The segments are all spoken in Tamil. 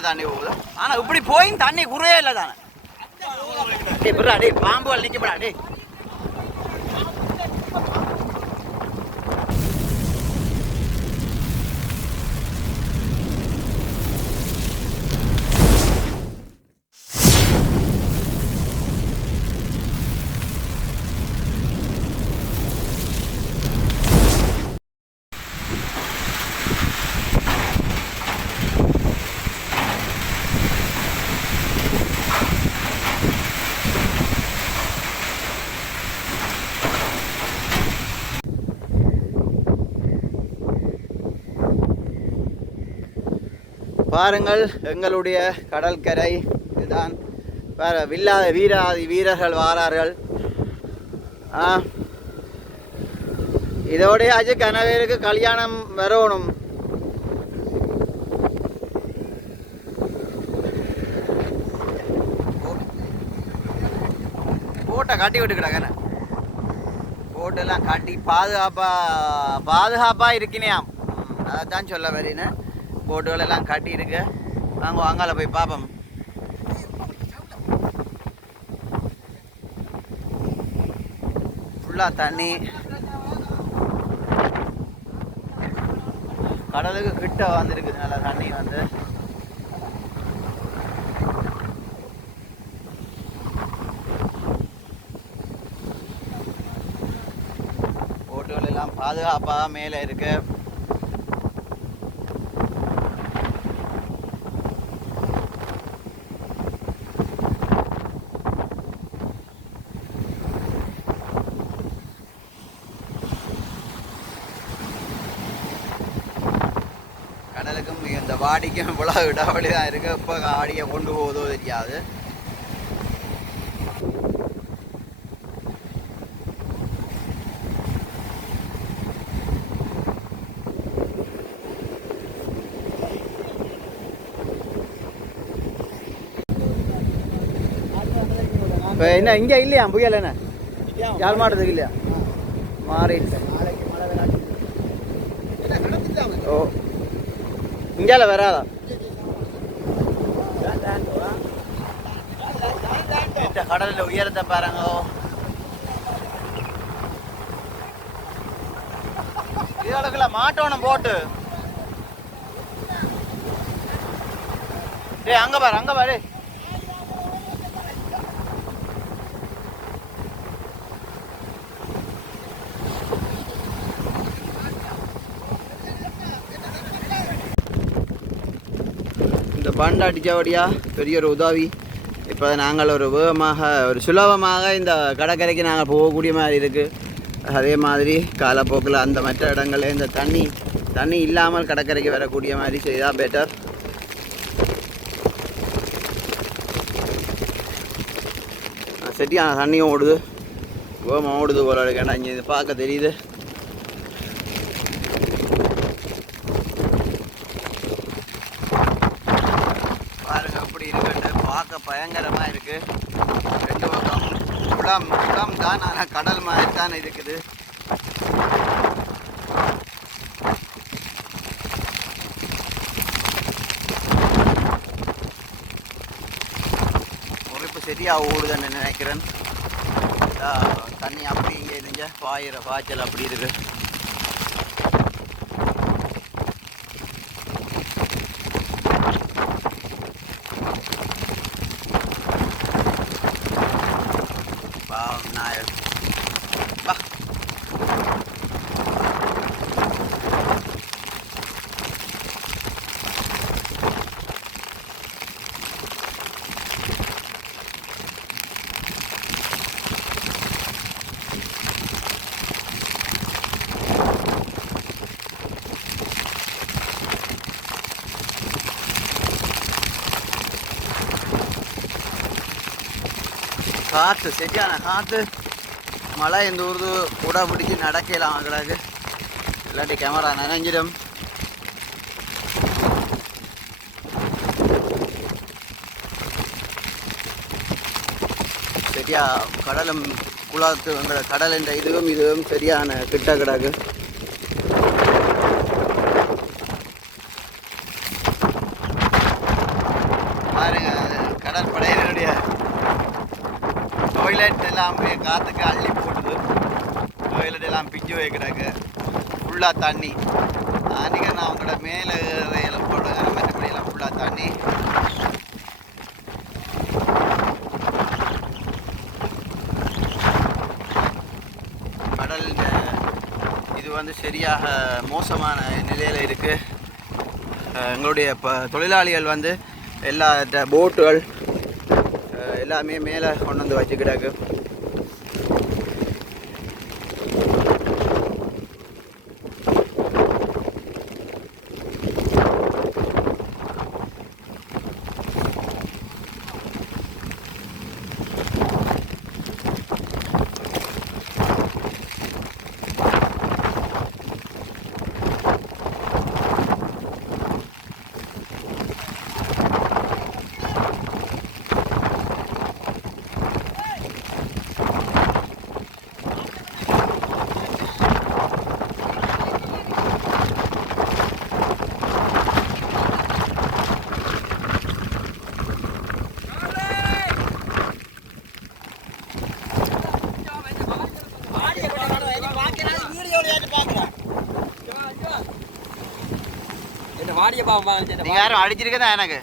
தானே தண்ணி போகுது. ஆனா இப்படி போய் தண்ணி குறையே இல்லை தானே. பாம்புகள் நிக்கப்படா டே. பாருங்கள் எங்களுடைய கடற்கரை இதுதான். வேற வில்லாத வீரர்கள் வாரார்கள். இதோடையாச்சு கனவேருக்கு கல்யாணம் வரணும். போட்டை கட்டி விட்டுக்கிடாங்க. போட்டெல்லாம் கட்டி பாதுகாப்பாக இருக்கினையாம். அதைத்தான் சொல்ல வரீன்னு. போட்டுகள் எல்லாம் கட்டி இருக்கு. வாங்க அங்கால போய் பார்ப்போம். ஃபுல்லாக தண்ணி கடலுக்கு கிட்ட வந்துருக்குது. நல்லா தண்ணி வந்து போட்டுகள் எல்லாம் பாதுகாப்பாக மேலே இருக்கு. கடலுக்கும் இந்த வாடிக்கும் இவ்வளோ விடாவளி தான் இருக்குது. இப்போ வாடியை கொண்டு போவதோ தெரியாது. இப்போ என்ன இங்கே இல்லையா புயல்? என்ன யார் மாட்டதுக்கு இல்லையா? மாறிட்டு ஓ இங்கால வராதா? இந்த கடலில் உயரத்தை பாருங்க. இதுகளுக்குள்ள மாட்டோணும் போட்டு. டேய் அங்க பாரு. இந்த பண்டு அடித்தபடியா பெரிய ஒரு உதவி. இப்போ நாங்கள் ஒரு சுலபமாக இந்த கடற்கரைக்கு நாங்கள் போகக்கூடிய மாதிரி இருக்குது. அதே மாதிரி காலப்போக்கில் அந்த மற்ற இடங்களில் இந்த தண்ணி இல்லாமல் கடற்கரைக்கு வரக்கூடிய மாதிரி செய்தால் பெட்டர். சரியான தண்ணியும் ஓடுது, வேகமாக ஓடுது போல இருக்கேன். இங்கே இது பார்க்க தெரியுது. பார்க்க பயங்கரமாக இருக்குது. ரெண்டு பக்கம் குளம் தான், ஆனால் கடல் மாதிரி தான் இருக்குது. உழைப்பு சரியாக ஓடுதுன்னு நினைக்கிறேன். தண்ணி அப்படி இங்கே இருந்துச்சா பாய்ச்சல் அப்படி இருக்குது. காற்று சரியான காற்று, மழை இந்த ஊர்து கூட பிடிச்சி நடக்கலாம் அவங்களுக்கு, இல்லாட்டி கேமரா நனைஞ்சிடும். சரியா கடலும் குளத்து கடல் என்ற இதுவும் சரியான கிட்ட கிடக்கு. எல்லாமே காற்றுக்கு அள்ளி போடுது. எல்லாம் பிஞ்சு வைக்கிறாங்க. ஃபுல்லாக தண்ணி. அன்றைக்கி நான் அவங்களோட மேலே எல்லாம் போடுறேன். மற்றபடி எல்லாம் ஃபுல்லாக தண்ணி. கடல் இது வந்து சரியாக மோசமான நிலையில் இருக்குது. எங்களுடைய தொழிலாளிகள் வந்து எல்லா போட்டுகள் எல்லாமே மேலே கொண்டு வந்து வச்சுக்கிறாங்க. யாரும் அடிச்சிருக்கா எனக்கு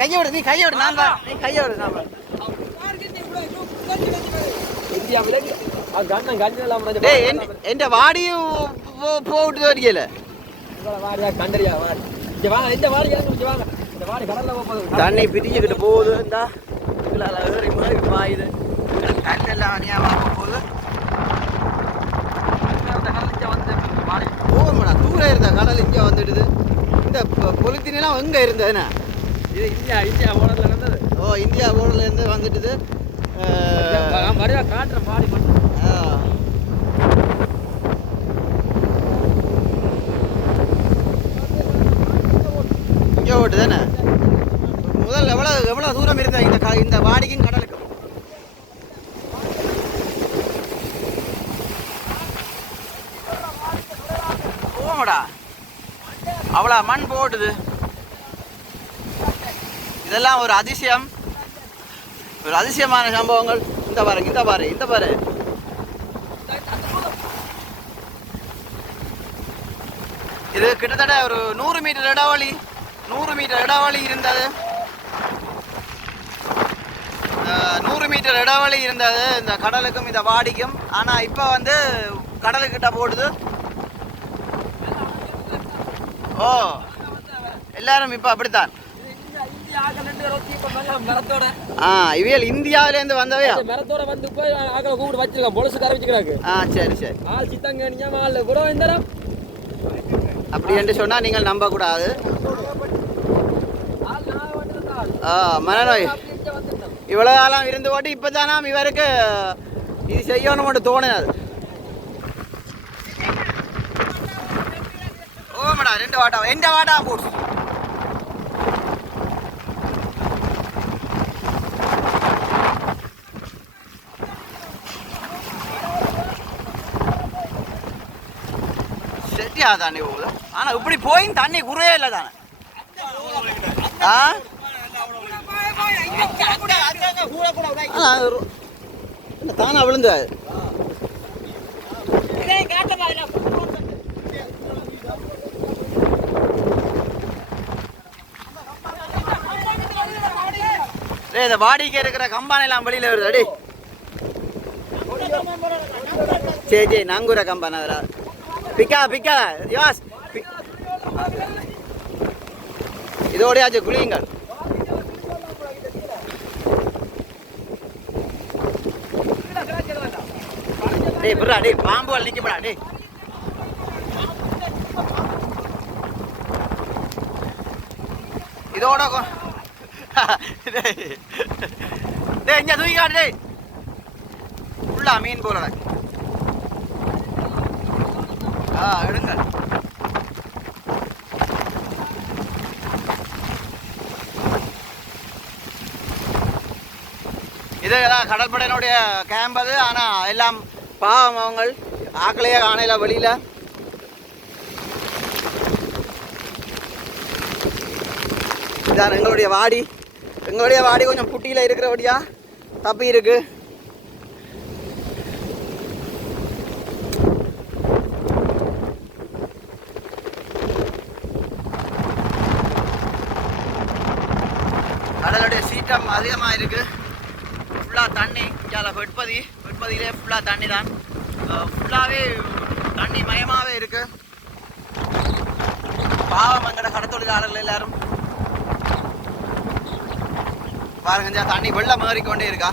கையை விடு. நீ கையை விடு. நான் தான். நீ கையை விடு. என் வாடியும் போட்டு வரைக்கல. தண்ணி பிரிச்சுக்கிட்டு போகுது. இந்த பாயுது. கண்ணெல்லாம் அநியாயமாக போகுது. போகணும்டா. தூரம் இருந்தா கடல் இங்கே வந்துடுது. இந்த பொலித்தீனெல்லாம் எங்கே இருந்ததுண்ணா? இது இந்தியா போர்டர்ல இருந்தது. ஓ, இந்தியா போர்டர்ல இருந்து வந்துட்டுது. காட்டுறேன் பாடி பண்ண. இங்கே ஓட்டு தானே. முதல் எவ்வளோ தூரம் இருந்தா இந்த வாடிக்கும் கடலுக்கும்? போங்கடா. அவ்வளோ மண் போடுது. இதெல்லாம் ஒரு அதிசயம். ஒரு அதிசயமான சம்பவங்கள். இந்த பாரு. இது கிட்டத்தட்ட ஒரு 100 மீட்டர் இடைவெளி இருந்தது. 100 மீட்டர் இடைவெளி இருந்தது இந்த கடலுக்கும் இந்த வாடிக்கும். ஆனால் இப்போ வந்து கடலுக்கிட்ட போடுது. ஓ, எல்லாரும் இப்போ அப்படித்தான். இவியல் இந்தியாவிலேருந்து வந்தவையா? சரி. அப்படி என்று சொன்னா நீங்கள் நம்ப கூடாது. மனநோய் இவ்வளவு காலம் இருந்து போட்டு இப்பதானா இவருக்கு இது செய்யணும் மட்டும் தோணுது. ஓமடா 2 வாட்டா எந்த வாட்டா போடு. செட்டியா தண்ணி போகுது. ஆனா இப்படி போய் தண்ணி குறையே இல்லை தானே. தானா விழுந்த இந்த வாடிக்கை இருக்கிற கம்பானை எல்லாம் வெளியில வருது. அடி சரி நங்குற கம்பானை வரா. பிக்கா யோஸ் இதோடையாச்சு குளியுங்கள். டேய் புறா டேய் பாம்புகள் நிக்கப்படா டேய். இதோட டேய் இங்க தூக்கி காட்டு டேய். ஃபுல்லா மீன் போல. எடுங்க. இது கடற்படையினுடைய கேம்ப் அது. ஆனால் எல்லாம் பாவம் அவங்க ஆக்களையே காணையில வெளியில. இதான் எங்களுடைய வாடி. எங்களுடைய வாடி கொஞ்சம் புட்டியில் இருக்கிறபடியா தப்பி இருக்கு. கடலுடைய சீற்றம் அதிகமாக இருக்கு. ஃபுல்லாக தண்ணி இங்கே வெட்பதியிலே ஃபுல்லாக தண்ணி தான். ஃபுல்லாகவே தண்ணி மயமாகவே இருக்கு. பாவம் எங்கட கடத்தொழிலாளர்கள் எல்லாரும் பாருங்க, தண்ணி வெள்ளம் மாறிக்கொண்டே இருக்கா.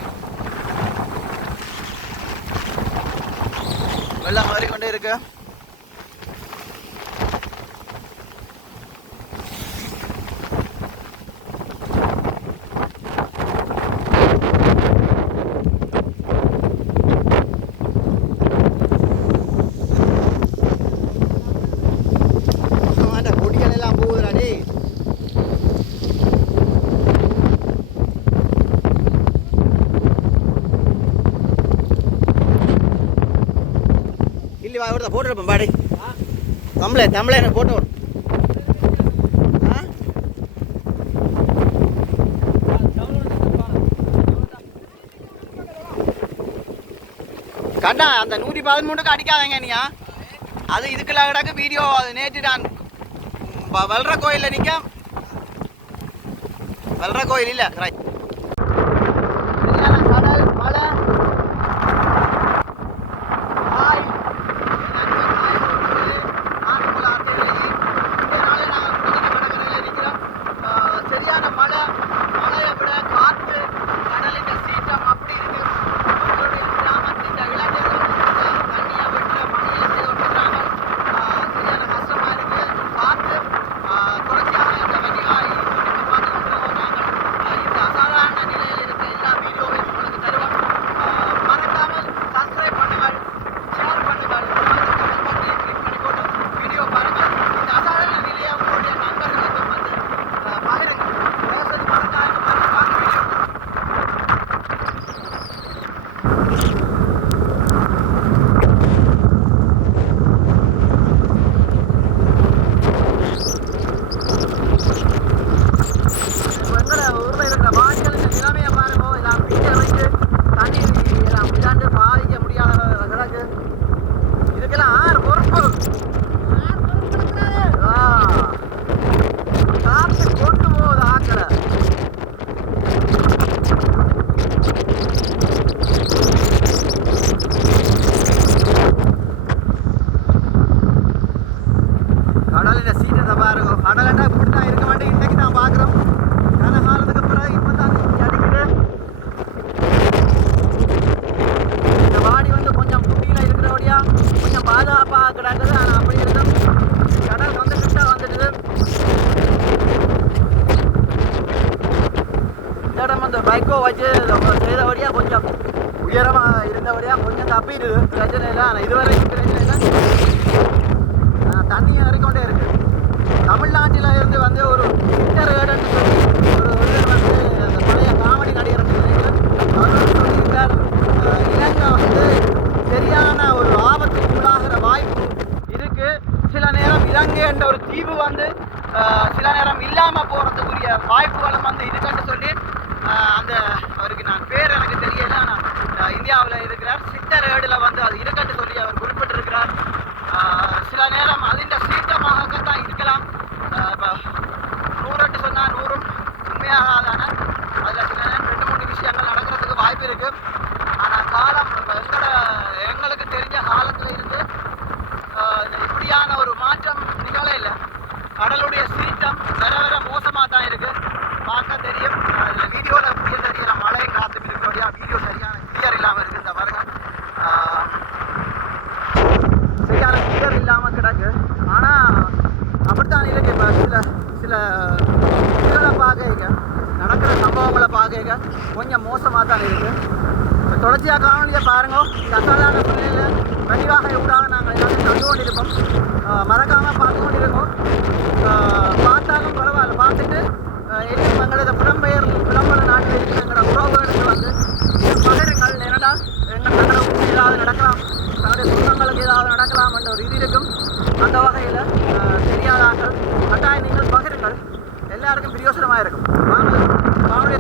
வெள்ளம் மாறிக்கொண்டே இருக்கு. போட்டுருப்பேன் பாடி தமிழை எனக்கு போட்டு வரும். கண்ணா அந்த 113க்கு அடிக்காதங்க நீயா. அது இதுக்குள்ள கிடக்கு வீடியோ. அது நேற்று நான் வல்ற கோயிலில் நிற்க. வல்ற கோயில் இல்லை கடல் மலை பைக்கோ வச்சு செய்தபடியாக கொஞ்சம் உயரமாக இருந்தபடியாக கொஞ்சம் தப்பிடுது. பிரச்சனை இல்லை. ஆனால் இதுவரைக்கும் பிரச்சனை இல்லை. தண்ணி இறக்கொண்டே இருக்கு. தமிழ்நாட்டில் இருந்து வந்து ஒரு இன்டர்வேடன் ஒரு வந்து அந்த பழைய காமெடி நடிகர் அவர் சொல்லியிருக்கார், இலங்கை வந்து சரியான ஒரு ஆபத்துக்கு உள்ளாகிற வாய்ப்பு இருக்கு. சில நேரம் இலங்கை என்ற ஒரு தீவு வந்து சில நேரம் இல்லாமல் போகிறதுக்குரிய வாய்ப்புகளும் வந்து இருக்குன்னு சொல்லி அந்த அவருக்கு நான் பேர் எனக்கு தெரியல. ஆனால் இந்தியாவில் இருக்கிறார். சித்தர் ஏடில் வந்து அது இருக்கட்டு சொல்லி அவர் குறிப்பிட்டிருக்கிறார். சில நேரம் அதிண்ட சீக்கிரமாகத்தான் இருக்கலாம். இப்போ 100 சொன்னால் 100 உண்மையாகாதான அதில் சில நேரம் 2-3 விஷயங்கள் நடக்கிறதுக்கு வாய்ப்பு இருக்குது. ஆனால் காலம் எங்களுக்கு தெரிஞ்ச காலத்தில் இருந்து இப்படியான ஒரு மாற்றம் நிகழ இல்லை. கடலுடைய சீற்றம் வர வர மோசமாக தான் இருக்குது. பார்க்க தெரியும். அதில் வீடியோவில் புரிய தெரிகிற மழை காற்று இருக்கிறோடையா வீடியோ சரியான கிளியர் இல்லாமல் இருக்குது. இந்த பாருங்க, சரியான கிளியர் இல்லாமல் கிடக்கு. ஆனால் அப்படித்தான் இருக்கு. இப்போ சில இதில் பார்க்க நடக்கிற சம்பவங்களை பார்க்க கொஞ்சம் மோசமாக தான் இருக்குது. இப்போ தொடர்ச்சியாக காணொலியை பாருங்க. இந்த அசாதாரண சூழ்நிலையில் வழிவாக ஊடாக நாங்கள் எல்லாத்தையும் கண்டு கொண்டிருப்போம். மறக்காமல் பார்த்து கொண்டிருக்கோம். பார்த்தாலும் பரவாயில்ல. பார்த்துட்டு எங்களது விளம்பர நாட்டில் இருக்கிற எங்களோட உறவுகளுக்கு வந்து பகிருங்கள். என்னடா தங்களோட ஏதாவது நடக்கலாம், தன்னுடைய சொந்தங்களுக்கு ஏதாவது நடக்கலாம் என்ற ஒரு இது இருக்கும். அந்த வகையில் தெரியாதார்கள் கட்டாயம் நீங்கள் பகிருங்கள். எல்லாருக்கும் பிரயோசனமாக இருக்கும். வாங்க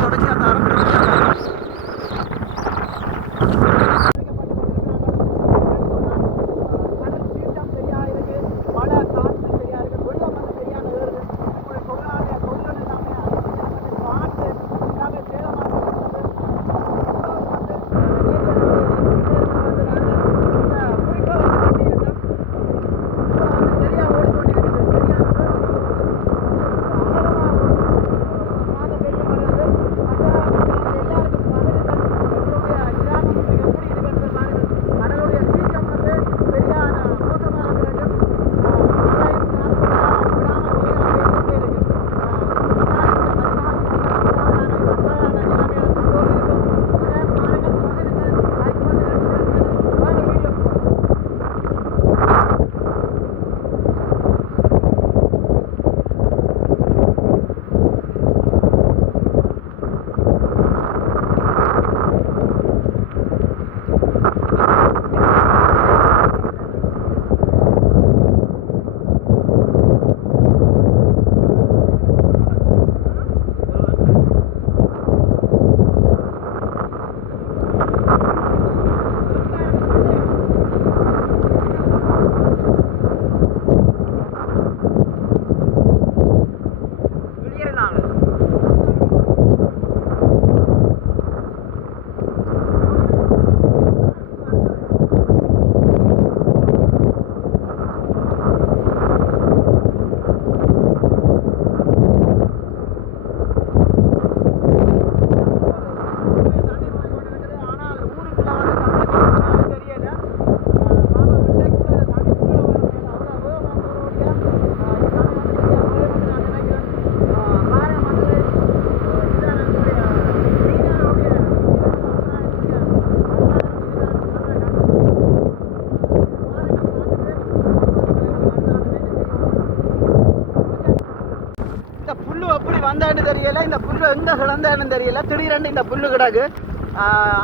புல்லு எங்கே கிடந்தேன்னு தெரியல. திடீரென்று இந்த புல்லு கிடக்கு.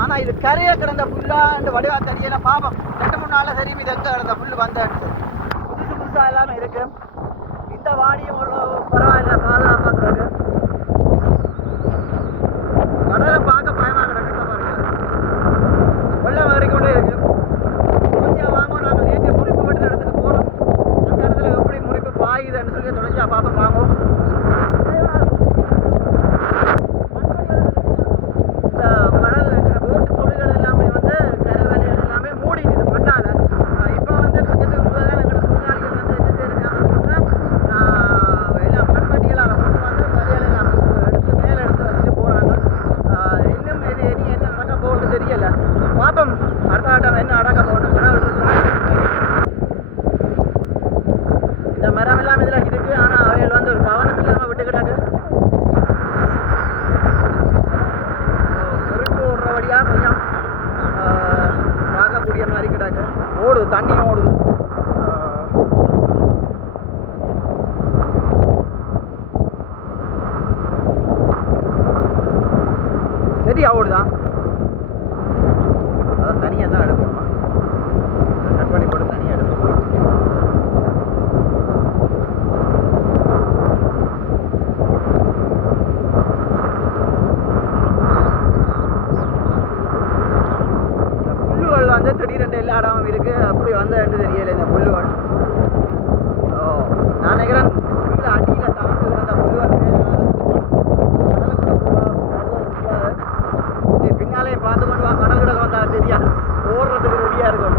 ஆனால் இது கரையை கிடந்த புல்லாண்டு வடிவா தெரியல. பாப்போம் 2-3 நாளில் தெரியும் இது எங்கே கிடந்த புல்லு வந்தேன்னு. புதுசாக எல்லாமே இருக்கு. இந்த வாடியும் ஒரு பரவாயில்ல, பாதுகாப்பாக இருக்கு. கடலை பார்க்க பயமாக கிடக்கு. வெள்ளம் வரைக்கொண்டே இருக்கு. தொடர்ச்சியாக வாங்குவோம். நாங்கள் நேற்று முறிப்பு வெட்டுற இடத்துக்கு போகிறோம். அந்த இடத்துல எப்படி முறிப்பு பாயுதுன்னு சொல்லி தொடர்ச்சியாக பார்ப்போம். வாங்குவோம். இந்த கடல் இருக்கிற போட்டு தொழில்கள் எல்லாமே வந்து கரை வேலைகள் எல்லாமே மூடிக்குது மண்ணால். இப்போ வந்து கொஞ்சத்துக்கு முதல்ல எங்களோட தொழிலாளிகள் வந்து என்ன செய்யறாங்கன்னா எல்லாம் மண்வண்டிகளால் கொண்டு வந்து வலைகள் எல்லாம் எடுத்து மேலே எடுத்து வச்சுட்டு போகிறாங்க. இன்னும் இது இனி என்ன நடக்க போகுது தெரியலை. பாப்பம் அடுத்த ஆட்டம் என்ன நடக்க போகணும். கடவுள் இருக்கிறாங்க. இந்த மரம் எல்லாம் இதில் இருக்கு. ஆனால் அவைகள் வந்து ஒரு கவனம் இல்லாமல் விட்டுக்கிட்டாங்க. நெருப்பு ஓடுறபடியாக கொஞ்சம் பார்க்கக்கூடிய மாதிரி கிட்டாங்க. ஓடுது, தண்ணி ஓடுது. சரியா ஓடுதான். அதான் தனியாக தான் எடுக்கணுமா? கட் பண்ணி போட்டு தனியாக எடுக்கணும். இந்த புல்லுகள் வந்து திடீரென்று எல்லா இடமும் இருக்கு. அப்படி வந்தேன்னு தெரியல இந்த புல்லுகள். நான் நினைக்கிறேன் கீழே அடியில் தாண்டு அந்த புல்லுகள் பின்னாலே பார்த்து கொண்டு வா. கடல் கிடக்க வந்தாலும் தெரியா ஓடுறதுக்கு ரெடியாக இருக்கும்.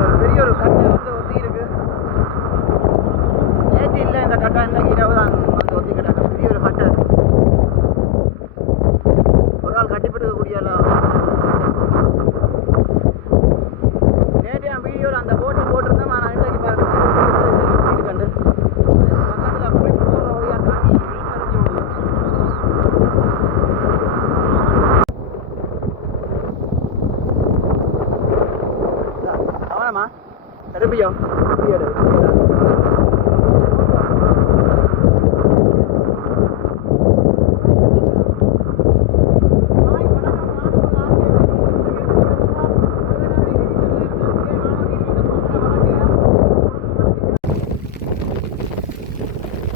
ஒரு பெரிய ஒரு கட்டை வந்து ஒத்தி இருக்கு. நேற்று இல்லை இந்த கட்டை, இன்னைக்கு இரவு தான் வந்து ஒத்திக்கிட்டாங்க. பெரிய ஒரு கட்டை ஒரு நாள் கட்டிப்பிட்டுக்கக்கூடிய நேற்று என் வீடியோவில் அந்த போட்டு போட்டிருந்தேன். ஆனால் இன்றைக்கு பாருங்க கண்டு பக்கத்தில் அப்படி போடுற வழியாக தண்ணி அவனமா கடுப்பியோ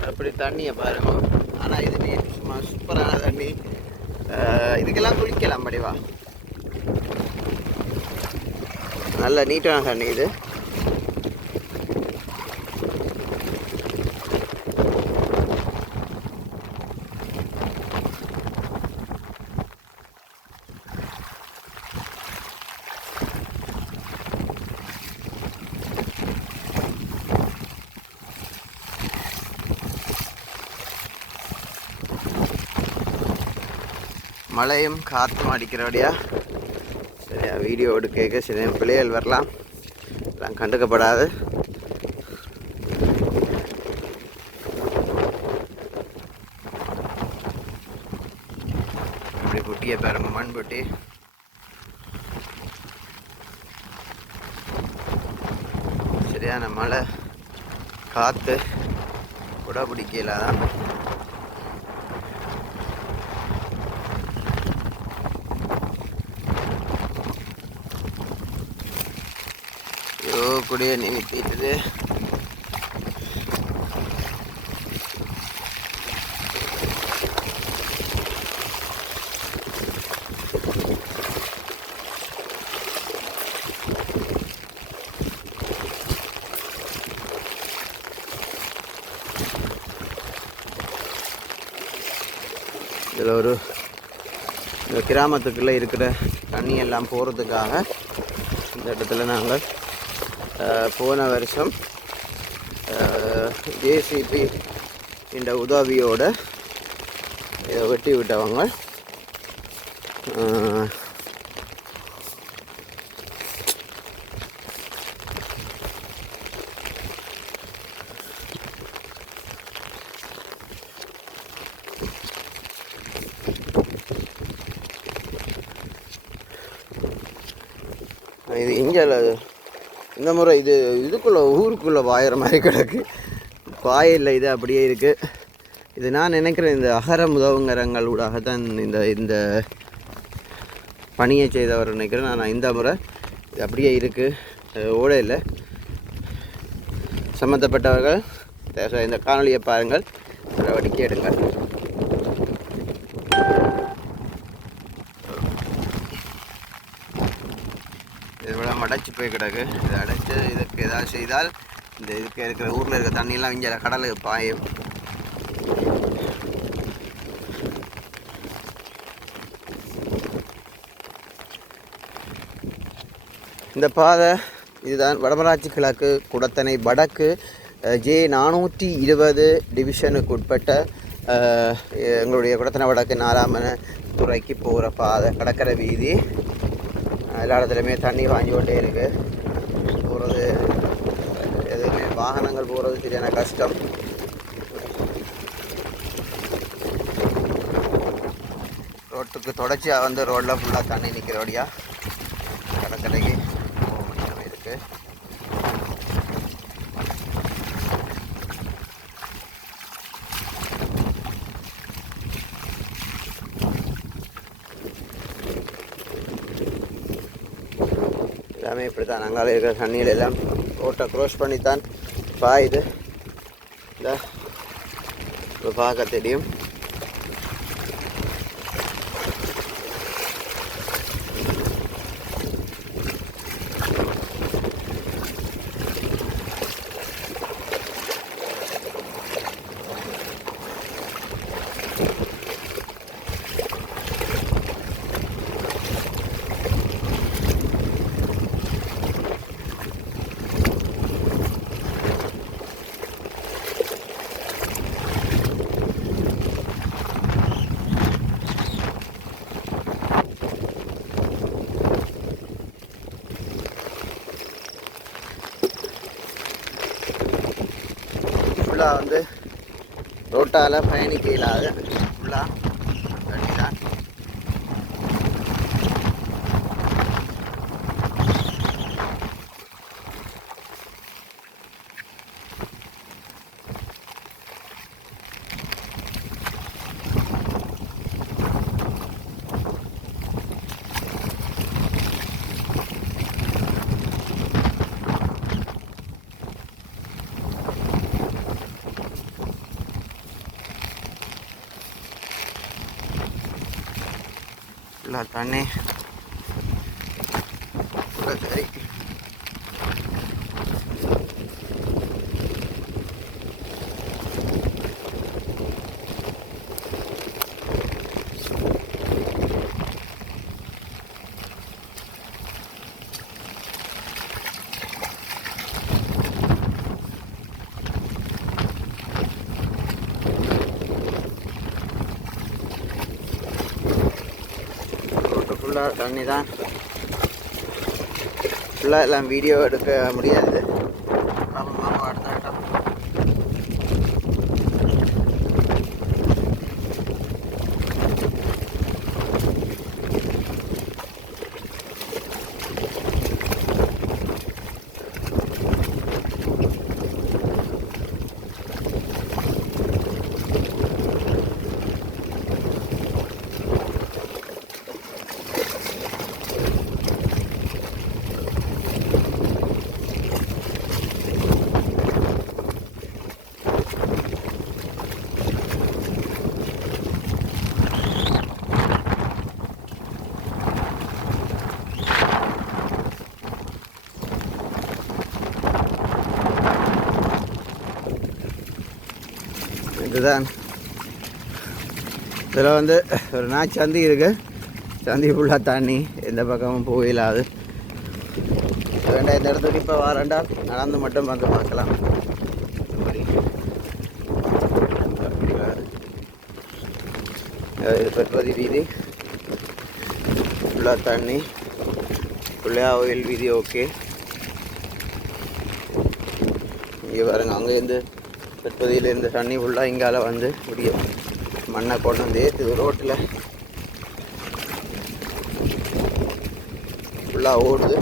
அப்படி தண்ணியை பாருங்க. ஆனால் இது நீர் சும்மா சூப்பரான தண்ணி. இதுக்கெல்லாம் குளிக்கலாம் படிவா. நல்ல நீட்டான தண்ணி இது. மழையும் காற்றும் அடிக்கிறபடியா சரியா வீடியோ எடுக்க சில பிள்ளைகள் வரலாம். எல்லாம் கண்டுக்கப்படாது. இப்படி பொட்டியை பாருங்க, மண் பொட்டி. சரியான மழை காற்று கூட பிடிக்கல தான். கூடிய நிமித்திட்டது. இதில் ஒரு இந்த கிராமத்துக்குள்ளே இருக்கிற தண்ணி எல்லாம் போகிறதுக்காக இந்த இடத்துல நாங்கள் போன வருஷம் ஜேசிபி இந்த உதவியோட வெட்டி விட்டவங்க. இது இங்கே இந்த முறை இதுக்குள்ளே ஊருக்குள்ளே பாயிற மாதிரி கிடக்கு. பாயில் இது அப்படியே இருக்குது. இது நான் நினைக்கிறேன் இந்த அகர உதவுங்கரங்களூடாக தான் இந்த இந்த பணியை செய்தவர் நினைக்கிறேன். நான் இந்த முறை இது அப்படியே இருக்குது, ஓடையில் சம்மந்தப்பட்டவர்கள் இந்த காணொலியை பாருங்கள், நடவடிக்கை எடுங்கள். இதை அடைச்சி போய் கிடக்கு. இதை அடைச்சி இதுக்கு ஏதாவது செய்தால் இந்த இதுக்கு இருக்கிற ஊரில் இருக்கிற தண்ணியெல்லாம் இங்கே கடலுக்கு பாயும். இந்த பாதை இதுதான் வடமராட்சி கிழக்கு குடத்தனை வடக்கு J420 டிவிஷனுக்கு உட்பட்ட எங்களுடைய குடத்தனை வடக்கு 4ஆம் துறைக்கு போகிற பாதை, கடற்கரை வீதி. எல்லா இடத்துலையுமே தண்ணி வாங்கி கொண்டே இருக்குது. போகிறது எதுவுமே வாகனங்கள் போகிறது சரியான கஷ்டம். ரோட்டுக்கு தொடர்ச்சியாக வந்து ரோட்டில் ஃபுல்லாக தண்ணி நிற்கிறபடியாக கடற்கரைக்கு போக முடியாமல் இருக்குது. எல்லாமே இப்படி தான் நாங்கள் இருக்கிற தண்ணியில் எல்லாம் ரோட்டை க்ரோஸ் பண்ணித்தான் பாயுது. இல்லை இப்போ பார்க்க தெரியும். ஃபுல்லாக வந்து ரோட்டால் பயணிக்க இல்லாத ஃபுல்லாக தண்ணி தான். ஃபுல்லாக தண்ணி சரி. ஃபுல்லாக தண்ணி தான். ஃபுல்லாக எல்லாம் வீடியோ எடுக்க முடியாது. அடுத்த இடம் இதுதான். இதில் வந்து ஒரு சந்தி இருக்குது. சந்தி ஃபுல்லாக தண்ணி, எந்த பக்கமும் போயிடாது. வேண்டாம், இந்த இடத்துக்கு இப்போ வரேன்டா நடந்து மட்டும் வந்து பார்க்கலாம். பெருப்பதி வீதி ஃபுல்லாக தண்ணி. பிள்ளையா கோயில் வீதி ஓகே. இங்கே பாருங்க, அங்கேருந்து பெருப்பதியிலேருந்து தண்ணி ஃபுல்லாக இங்கால வந்து இப்படியே மண்ணை கொண்டு வந்து ஏற்றுது. ரோட்டில் ஃபுல்லாக ஓடுது.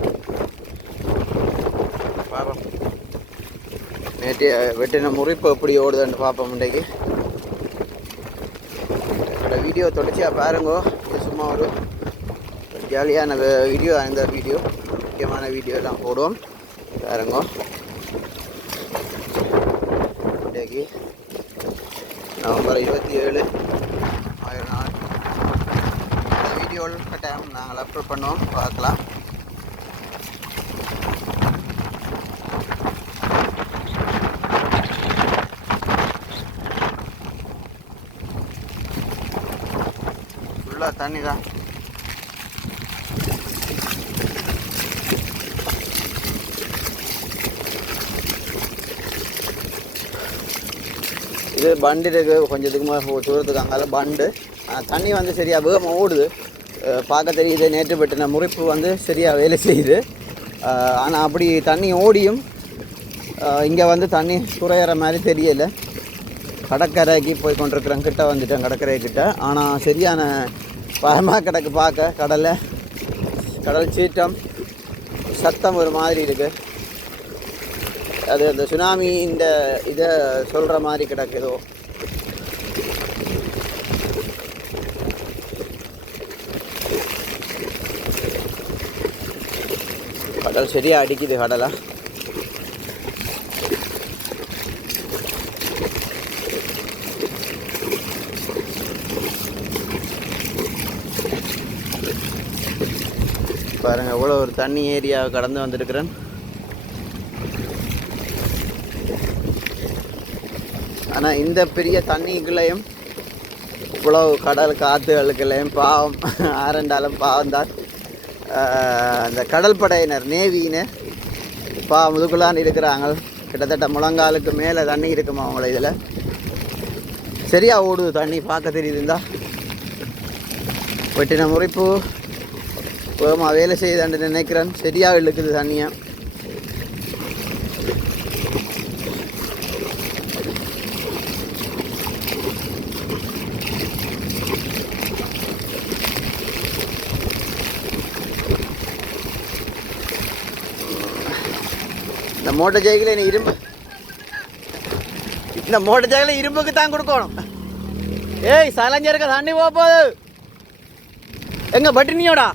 பார்ப்போம் நேற்று வெட்டின முறிப்பு எப்படி ஓடுதுன்னு பார்ப்போம். இன்றைக்கு வீடியோ தொடர்ச்சியாக பாருங்கோ. இது சும்மா ஒரு ஜாலியான வீடியோ. அந்த வீடியோ முக்கியமான வீடியோ எல்லாம் போடுவோம் பாருங்கோ. இன்றைக்கு நவம்பர் 27 ஆயிரம் நாள். இந்த வீடியோவில் டைம் நாங்கள் அப்லோட் பண்ணுவோம், பார்க்கலாம். ஃபுல்லாக தண்ணி தான். இது பண்டு இருக்குது, கொஞ்சத்துக்கு தூரத்துக்கு அங்கால பண்டு. தண்ணி வந்து சரியாக வேகமாக ஓடுது, பார்க்க தெரியுது. நேற்று பெட்டின முறிப்பு வந்து சரியாக வேலை செய்யுது. ஆனால் அப்படி தண்ணி ஓடியும் இங்கே வந்து தண்ணி குறையிற மாதிரி தெரியலை. கடற்கரைக்கு போய் கொண்டிருக்கிறேன், கிட்ட வந்துட்டேன் கடற்கரை கிட்ட. ஆனால் சரியான பயமாக கிடக்கு பார்க்க. கடல் சீற்றம் சத்தம் ஒரு மாதிரி இருக்குது. அது அந்த சுனாமி இந்த இதை சொல்கிற மாதிரி கிடக்குதோ. கடல் சரியாக அடிக்குது கடலை. பாருங்கள், எவ்வளோ ஒரு தண்ணி ஏரியாவை கடந்து வந்திருக்கிறேன். ஆனால் இந்த பெரிய தண்ணிக்குள்ளேயும் இவ்வளோ கடல் காற்றுகளுக்குள்ளேயும் பாவம் ஆரண்டாலும் பாவம்தான். அந்த கடல் படையினர் நேவியினர் பாவம் முதுகுலான்னு இருக்கிறாங்க. கிட்டத்தட்ட முழங்காலுக்கு மேலே தண்ணி இருக்குமா அவங்கள. இதில் சரியாக ஓடுது தண்ணி, பார்க்க தெரியுதுந்தா. வெட்டின முறிப்பு வேகமாக வேலை செய்யுதான்னு நினைக்கிறேன். சரியாக இழுக்குது தண்ணியை. இந்த மோட்டர் சைக்கிள் இந்த மோட்டர் சைக்கிள் இரும்புக்கு தான் கொடுக்கணும். ஏய் சலஞ்சருக்க தண்ணி போகுது எங்க பட்டினியோடா.